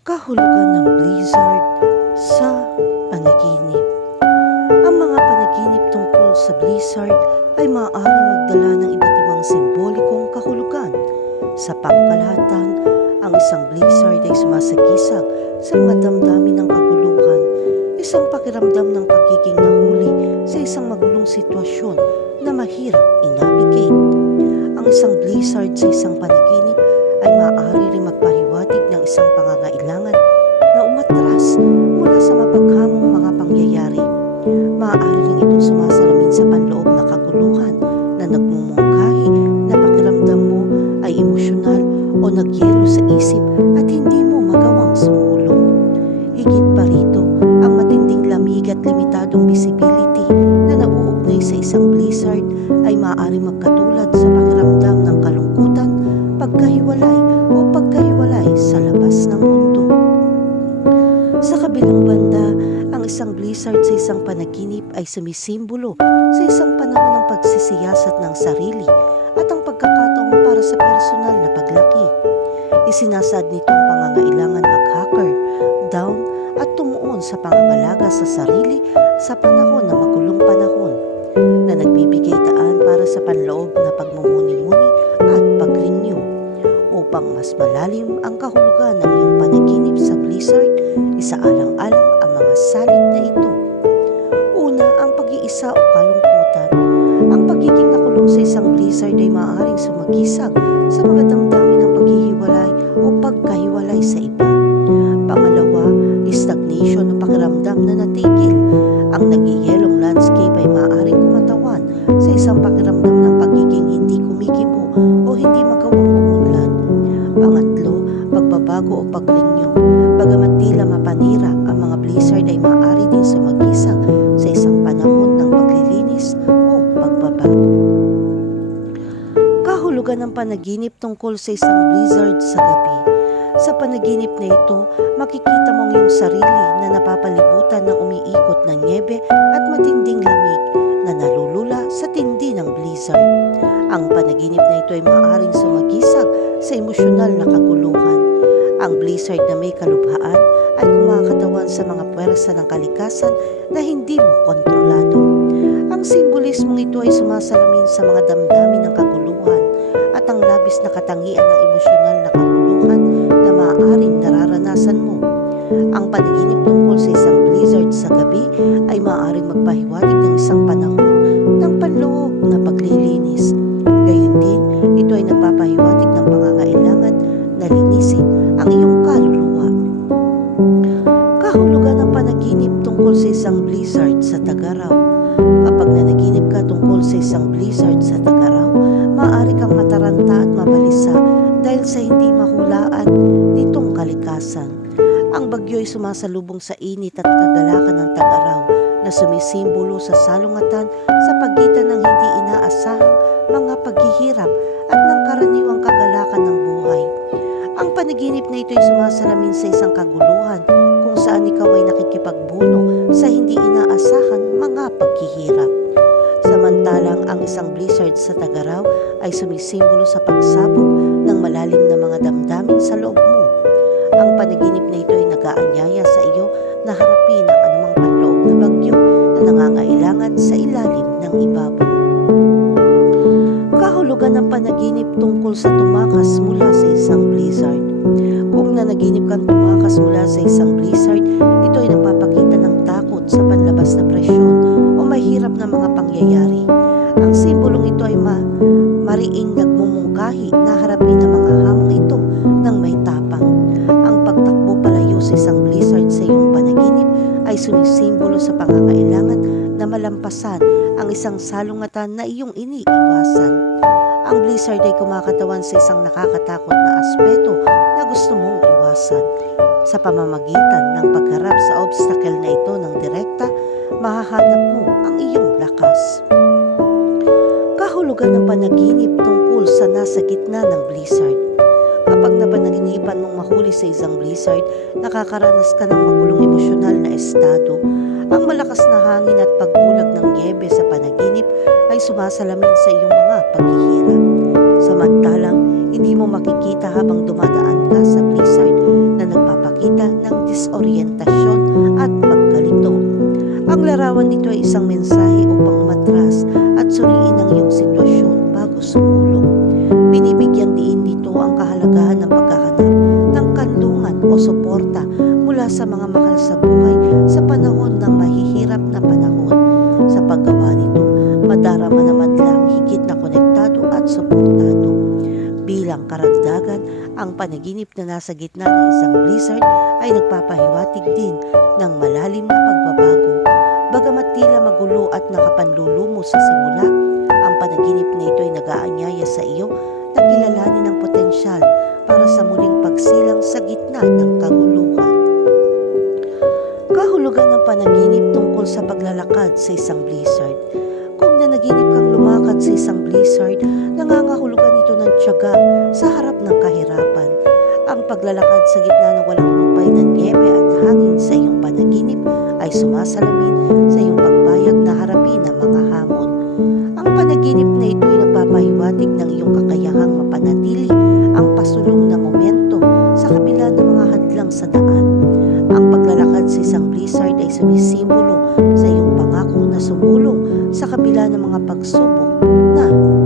Kahulugan ng blizzard sa panaginip. Ang mga panaginip tungkol sa blizzard ay maaaring magdala ng iba't ibang simbolikong kahulugan. Sa pangkalahatan, ang isang blizzard ay sumasagisag sa mga damdamin ng kaguluhan, isang pakiramdam ng pagiging nahuli sa isang magulong sitwasyon na mahirap i-navigate. Ang isang blizzard sa isang panaginip ay maaari rin magpahiwatig ng isang pangangailangan na umatras mula sa mapaghamong mga pangyayari. Maaari rin itong sumasalamin sa panloob na kaguluhan na nagmumungkahi na pakiramdam mo ay emosyonal o nagyelo sa isip at hindi mo magawang sumulong. Higit pa rito, ang matinding lamig at limitadong visibility na nauugnay sa isang blizzard ay maaari pagkahiwalay o pagkahiwalay sa labas ng mundo. Sa kabilang banda, ang isang blizzard sa isang panaginip ay sumisimbolo sa isang panahon ng pagsisiyasat ng sarili at ang pagkakataon para sa personal na paglaki. Isinasad nitong pangangailangan mag-hacker, down at tumuon sa pangangalaga sa sarili sa panahon na magulong panahon na nagbibigay daan para sa panloob na pagmumuni-muni upang mas malalim ang kahulugan ng iyong panaginip sa blizzard, isaalang-alang ang mga salip na ito. Una, ang pag-iisa o kalungkutan. Ang pagiging nakulong sa isang blizzard ay maaaring sumagisag sa mga damdamin ng paghihiwalay o pagkahiwalay sa iba. Pangalawa, stagnation o pakiramdam na natigil. Ang nagiyelong pagbabago o pag-renew. Bagamat tila mapanira, ang mga blizzard ay maaari din sumagisag sa isang panahon ng paglilinis o pagbabago. Kahulugan ng panaginip tungkol sa isang blizzard sa gabi. Sa panaginip na ito, makikita mong iyong sarili na napapalibutan ng umiikot na nyebe at matinding lamig na nalulula sa tindi ng blizzard. Ang panaginip na ito ay maaaring sumagisag sa emosyonal na kaguluhan. Ang blizzard na may kalubhaan ay kumakatawan sa mga puwersa ng kalikasan na hindi mo kontrolado. Ang simbolismong ito ay sumasalamin sa mga damdamin ng kaguluhan at ang labis na katangian ng emosyonal na kaguluhan na maaaring nararanasan mo. Ang panaginip tungkol sa isang blizzard sa gabi ay maaaring magpahiwatig ng isang panahon tungkol sa isang blizzard sa Tagaraw. Kapag nanaginip ka tungkol sa isang blizzard sa Tagaraw, maaari kang mataranta at mabalisa dahil sa hindi mahulaan nitong kalikasan. Ang bagyo ay sumasalubong sa init at kagalakan ng tag-araw na sumisimbolo sa salungatan sa pagitan ng hindi inaasahang mga paghihirap at ng karaniwang kagalakan ng buhay. Ang panaginip na ito ay sumasalamin sa isang kaguluhan sa hindi inaasahan mga paghihirap. Samantalang ang isang blizzard sa Tagaraw ay sumisimbolo sa pagsabog ng malalim na mga damdamin sa loob mo. Ang panaginip na ito ay nag-aanyaya sa iyo na harapin ang anumang panloob na bagyo na nangangailangan sa ilalim ng ibabaw. Kahulugan ng panaginip tungkol sa tumakas mula sa isang blizzard. Kung nanaginip kang tumakas mula sa isang blizzard, sumisimbolo sa pangangailangan na malampasan ang isang salungatan na iyong iniiwasan. Ang blizzard ay kumakatawan sa isang nakakatakot na aspeto na gusto mong iwasan. Sa pamamagitan ng pagharap sa obstacle na ito ng direkta, mahahanap mo ang iyong lakas. Kahulugan ng panaginip tungkol sa nasa gitna ng blizzard. Kapag napanaginipan mong mahuli sa isang blizzard, nakakaranas ka ng magulong emosyonal malakas na hangin at pagbulag ng niebe sa panaginip ay sumasalamin sa iyong mga paghihirap. Samantalang, hindi mo makikita habang dumadaan ka sa blizzard na nagpapakita ng disorientasyon at pagkalito. Ang larawan nito ay isang mensahe upang umatras at suriin ang iyong sitwasyon bago sumulong. Binibigyan diin nito ang kahalagahan ng paghahanap ng kanlungan o suporta mula sa mga mahal sa buhay ang panaginip na nasa gitna ng isang blizzard ay nagpapahiwatig din ng malalim na pagbabago. Bagamat tila magulo at nakapanlulumo sa simula, ang panaginip na ito ay nag-aanyaya sa iyo na kilalanin ang potensyal para sa muling pagsilang sa gitna ng kaguluhan. Kahulugan ng panaginip tungkol sa paglalakad sa isang blizzard. Kung nanaginip kang lumakad sa isang blizzard, nangangahulugan ito ng tiyaga sa harap ng kahirapan. Ang paglalakad sa gitna ng walang humpay na niebe at hangin sa iyong panaginip ay sumasalamin sa iyong pagbayag na harapin ang mga hamon. Ang panaginip na ito ay nagpapahiwatig ng iyong kakayahang mapanatili ang pasulong na momento sa kabila ng mga hadlang sa daan. Ang paglalakad sa isang blizzard ay sumisimbolo sa iyong pangako na sumulong sa kabila ng mga pagsubok na.